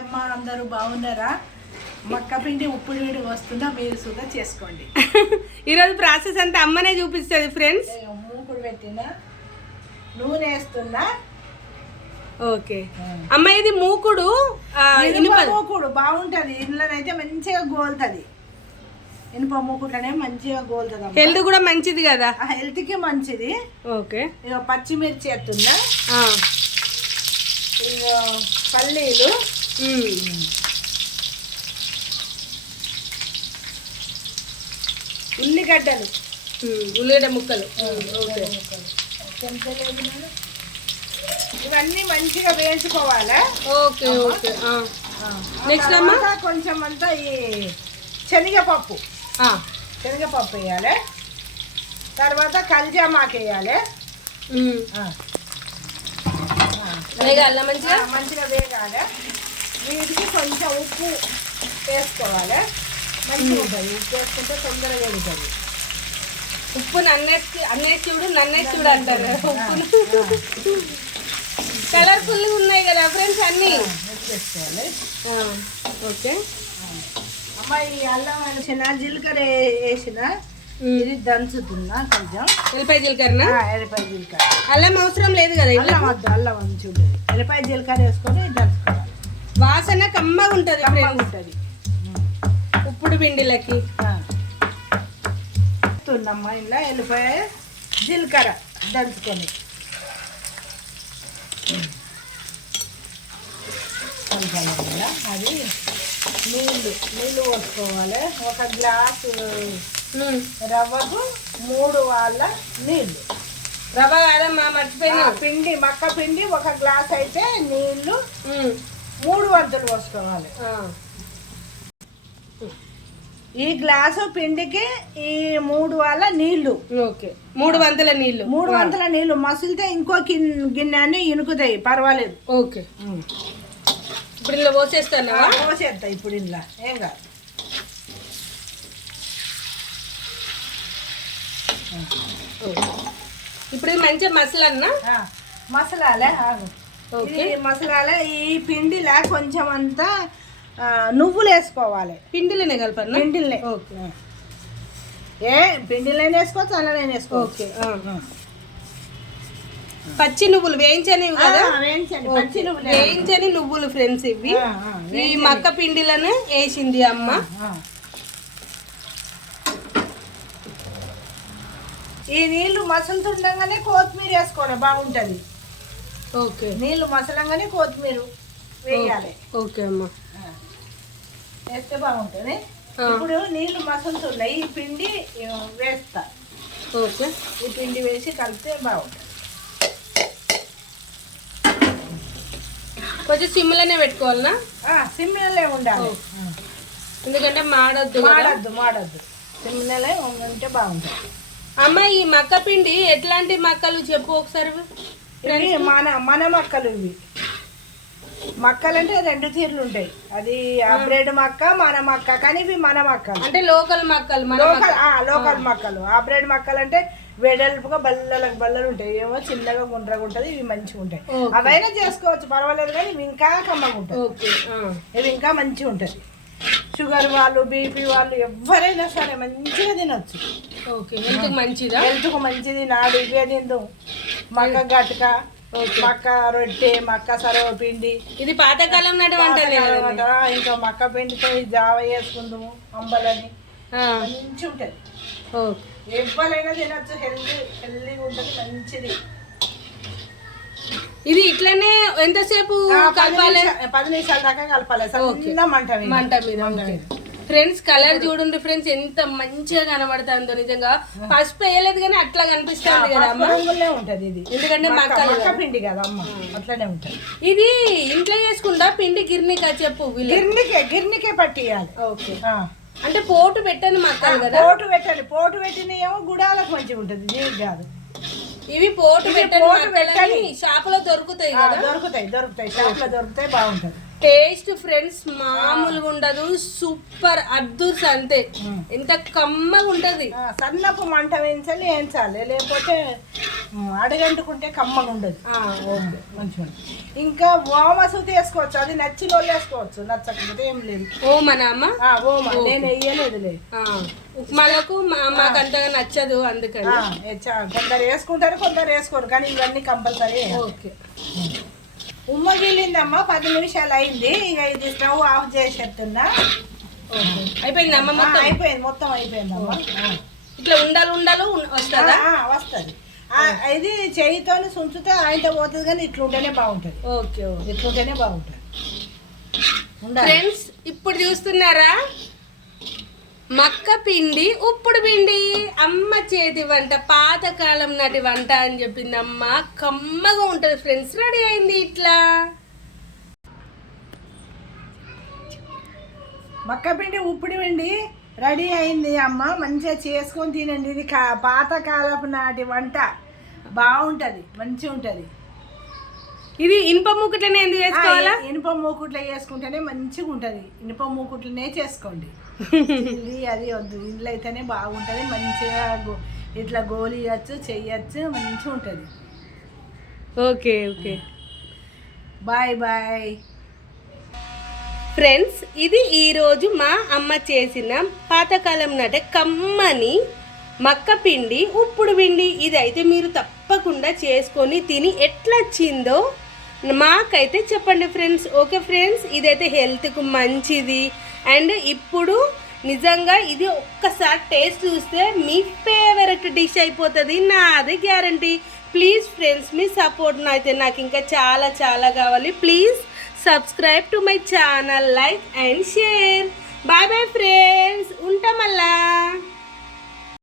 అమ్మ అందరూ బాగున్నారా? మక్క పిండి ఉప్పు నీడు వస్తుందా? మీరు సుధా చేసుకోండి. ఈరోజు ప్రాసెస్ అంతా అమ్మనే చూపిస్తుంది ఫ్రెండ్స్. మూకుడు పెట్టిన నూనె వేస్తున్నా. ఓకే. అమ్మ ఇది మూకుడు ఇనుప మూకుడు బాగుంటది. ఇంట్లోనైతే మంచిగా గోలుతుంది. ఇనుప మూకుడులోనే మంచిగా గోలుతుంది హెల్త్ కూడా మంచిది కదా? హెల్త్కి మంచిది. ఓకే. ఇక పచ్చిమిర్చి ఇక పల్లీలు. ఉల్లిగడ్డలు. ఉల్లిగడ్డ ముక్కలు. ఓకే. ఇవన్నీ మంచిగా వేయించుకోవాలి? Okay okay. ఆ, Next అమ్మా? కొంచెం అంతా ఈ శనగపప్పు. ఆ, శనగపప్పు వేయాలి. తర్వాత కల్జామాకు వేయాలి. ఉమ్. ఆ. వేగాలా మంచిగా? మంచిగా వేగాలి. వీటికి కొంచెం ఉప్పు వేసుకోవాలి. మంచిగా ఉంటుంది. ఉప్పు వేసుకుంటే తొందరగా వేగుతుంది ఉప్పు నన్నేసి అన్నేసి చూడు నన్నేసి చూడు అంటారు. ఉప్పు కలర్ఫుల్ ఉన్నాయి కదా ఫ్రెండ్స్ అన్ని? ఓకే. అమ్మ ఈ అల్లం వేసిన జీలకర్ర వేసిన. ఇది దంచుతున్నా కొంచెం. ఎల్లిపాయ జీలకర్ర ఆ, ఎల్లిపాయ జీలకర్ర. అల్లం అవసరం లేదు కదా అల్లం వద్దు అల్లం చూడు ఎల్లిపాయ జీలకర్ర వేసుకొని దంచుకోవాలి వాసన కమ్మగా ఉంటది కమ్మగా ఫ్రెండ్స్ ఉంటుంది. ఉప్పుడు పిండిలకి. తున్నమ్మ ఇలా ఎల్లిపాయ జీలకర్ర దంచుకొని. అది నీళ్ళు నీళ్ళు పోసుకోవాలి. ఒక గ్లాసు. రవ్వకు మూడు వాళ్ళ నీళ్ళు. రవ్వ కాదమ్మా మర్చిపోయినా. పిండి మక్క పిండి ఒక గ్లాస్ అయితే నీళ్ళు. మూడు వంతులు పోసుకోవాలి. ఈ గ్లాసు పిండికి ఈ మూడు వాళ్ళ నీళ్ళు ఓకే. మూడు వందల నీళ్ళు మూడు వందల నీళ్ళు మసిలితే ఇంకో గిన్- గిన్నె ఇనుకుతాయి. పర్వాలేదు. ఓకే. ఇప్పుడు ఇలా పోసేస్తానా పోసేస్తా ఇప్పుడు ఇంట్లో ఏం కాదు. ఇప్పుడు మంచిగా మసలన్నా? మసలాలే ఆగు. ఇది మసలాలే ఈ పిండిలా కొంచెం అంతా నువ్వులు వేసుకోవాలి పిండిలోనే కలపన్నా పిండిలే ఓకే. ఏ పిండిలైనా వేసుకోవచ్చు అల్లనైనా వేసుకోవచ్చు. ఓకే. పచ్చి నువ్వులు వేయించనివి కదా? వేయించని నువ్వులు ఫ్రెండ్స్ ఇవి. ఈ మక్క పిండిలోనే వేసింది అమ్మ. ఈ నీళ్ళు మసలుతుండగానే కొత్తిమీర వేసుకోవాలి బాగుంటది. ఓకే. నీళ్ళు మసలంగానే కొత్తిమీర వేయాలి. ఓకే అమ్మ. వేస్తే బాగుంటుంది. ఇప్పుడు నీళ్ళు మసలుతున్నాయి. ఈ పిండి వేస్తా. ఓకే. ఈ పిండి వేసి కలిపితే బాగుంటుంది. కొంచెం సిమ్లోనే పెట్టుకోవాలనా? ఆ, సిమ్లలే ఉండాలి. ఎందుకంటే మాడొద్దు. మాడద్దు మాడద్దు. సిమ్లలే ఉంటే బాగుంటుంది. అమ్మ ఈ మక్క పిండి ఎట్లాంటి మక్కలు చెప్పు ఒకసారి. ఇవి మన మన మక్కలు ఇవి మక్కలు అంటే రెండు తీర్లు ఉంటాయి అది బ్రెడ్ మక్క మన మక్క కానీ ఇవి మన మక్కలు. అంటే లోకల్ మక్కలు లోకల్ ఆ, లోకల్ మక్కలు. ఆ బ్రెడ్ మక్కలు అంటే వెడల్పుగా బల్లలకు బల్లలు ఉంటాయి. ఏమో చిన్నగా గుండ్రగా ఉంటుంది ఇవి మంచిగా ఉంటాయి. అవైనా చేసుకోవచ్చు పర్వాలేదు కానీ ఇవి ఇంకా కమ్మగా ఉంటాయి. ఇవి ఇంకా మంచిగా ఉంటుంది షుగర్ వాళ్ళు బీపీ వాళ్ళు ఎవరైనా సరే మంచిగా తినొచ్చు. ఓకే హెల్త్ మంచిదా? హెల్త్కు మంచిది నాడు ఇవే తిందు. మక్క గట్క. మక్క రొట్టె మక్క సరవ పిండి ఇది పాతకాలం నాటి వంటలే అంటారా? ఇంకా మక్క పిండితో జావ వేసుకుందాము అంబలని. మంచి ఉంటుంది. ఓకే. ఎవరైనా తినొచ్చు హెల్తీ హెల్తీగా ఉంటుంది మంచిది. ఇది ఇట్లనే ఎంతసేపు కలపాలి? నిమిషాలు- పది నిమిషాల దాకా కలపాలి. మంట మీద. ఫ్రెండ్స్ కలర్ చూడండి ఫ్రెండ్స్ ఎంత మంచిగా కనబడుతుందో నిజంగా. పసుపు వేయలేదు కానీ అట్లా కనిపిస్తుంది కదా అమ్మ ఉంటది ఇది. ఎందుకంటే మక్క పిండి కదా అమ్మ. అట్లనే ఉంటుంది. ఇది ఇంట్లో చేసుకుంటా పిండి గిర్నికా చెప్పు వీళ్ళు. గిర్నికే గిర్నికే పట్టియాలి. ఓకే. ఆ. అంటే పోటు పెట్టని మక్కలు కదా? పోటు పెట్టాలి. పోటు పెట్టిన ఏమో గుడాలకు మంచిగా ఉంటుంది దీనికి కాదు. ఇవి పోటు పెట్టని పోటు షాప్లో దొరుకుతాయి ఆ, కదా? దొరుకుతాయి దొరుకుతాయి. షాప్లో దొరుకుతాయి బాగుంటుంది. టేస్ట్ ఫ్రెండ్స్ మామూలుగా ఉండదు సూపర్ అద్దుర్స్ అంతే. ఎంత కమ్మగా ఉంటది. సన్నపు మంట వేయించాలి వేయించాలి. లేకపోతే అడగంటుకుంటే కమ్మగా ఉండదు. ఆ, ఓకే. మంచిగా ఇంకా ఓమసు వేసుకోవచ్చు. అది నచ్చిన వాళ్ళు వేసుకోవచ్చు. నచ్చకపోతే ఏం లేదు. ఓ మన అమ్మ ఓమ. నేను వేయలేదు లేదు ఆ, ఉప్మాలకు మా అమ్మకి అంతగా నచ్చదు అందుకని. కొందరు వేసుకుంటారు కొందరు వేసుకోరు. కానీ ఇవన్నీ కంపల్సరీ ఓకే. ఉమ్మ గిల్లిందమ్మా పది నిమిషాలు అయింది. ఇక ఇది స్టవ్ ఆఫ్ చేసేస్తున్నా. అయిపోయింది అమ్మ మొత్తం? అయిపోయింది మొత్తం అయిపోయిందమ్మా. ఇట్లా ఉండాలి ఉండాలి వస్తుందా? వస్తుంది. ఇది చేయితో సుంచితే ఆయనతో పోతుంది కానీ ఇట్లుంటేనే బాగుంటుంది. ఓకే ఇట్లుంటేనే బాగుంటుంది. ఫ్రెండ్స్ ఇప్పుడు చూస్తున్నారా? మక్క పిండి ఉప్పుడు పిండి. అమ్మ చేతి వంట పాతకాలం నాటి వంట అని చెప్పింది అమ్మ. కమ్మగా ఉంటుంది ఫ్రెండ్స్ రెడీ అయింది ఇట్లా. మక్క పిండి ఉప్పుడు పిండి రెడీ అయింది అమ్మ. మంచిగా చేసుకొని తినండి. ఇది పాతకాలపు నాటి వంట. బాగుంటుంది. మంచిగా ఉంటుంది ఇది ఇనుప ముక్కట్లనే ఎందుకు వేసుకోవాలా? ఇనుప మూకుట్లో చేసుకుంటేనే మంచిగా ఉంటుంది ఇనుప మూకుట్లనే చేసుకోండి. ఇది అది వద్దు. ఇంట్లో అయితేనే బాగుంటుంది. మంచిగా ఇట్లా గోలియచ్చు చెయ్యొచ్చు మంచిగా ఉంటుంది okay okay. Bye bye. Friends ఇది ఈరోజు మా అమ్మ చేసిన పాతకాలం నాటే కమ్మని మక్క పిండి ఉప్పుడు పిండి. ఇది అయితే మీరు తప్పకుండా చేసుకొని తిని ఎట్లా వచ్చిందో మాకైతే చెప్పండి ఫ్రెండ్స్ ఓకే ఫ్రెండ్స్? ఇదైతే హెల్త్కు మంచిది. అండ్ ఇప్పుడు నిజంగా ఇది ఒక్కసారి టేస్ట్ చూస్తే మీ ఫేవరెట్ డిష్ అయిపోతుంది నాది గ్యారంటీ. ప్లీజ్ ఫ్రెండ్స్ మీ సపోర్ట్ అయితే నాకు ఇంకా చాలా చాలా కావాలి. Please subscribe to my channel like and share. Bye bye friends ఉంటామల్లా